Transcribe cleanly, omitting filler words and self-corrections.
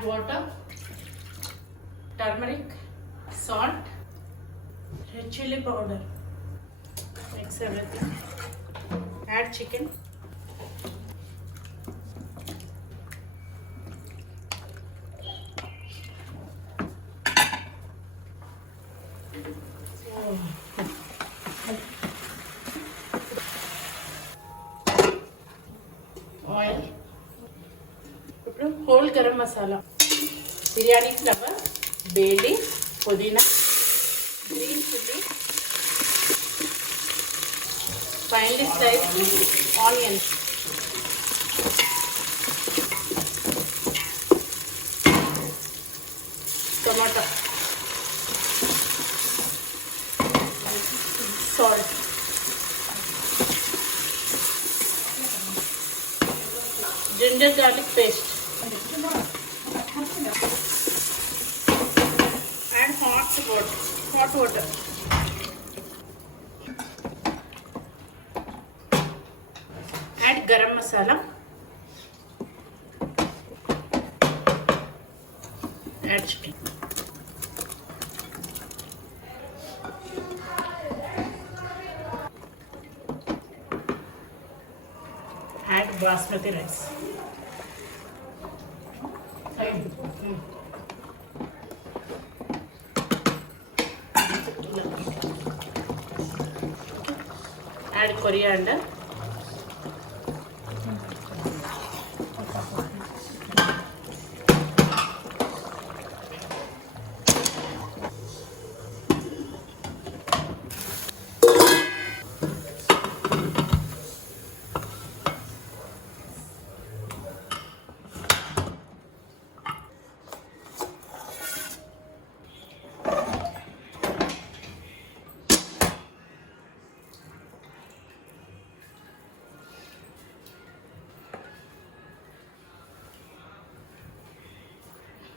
Add water, turmeric, salt, red chili powder. Mix everything. Add chicken. Oil. Whole garam masala, biryani flour, bay leaf, pudina, green chili, finely sliced onions, tomato, salt, ginger garlic paste. Add hot water. Add garam masala. Add chicken. Add basmati rice. Add coriander.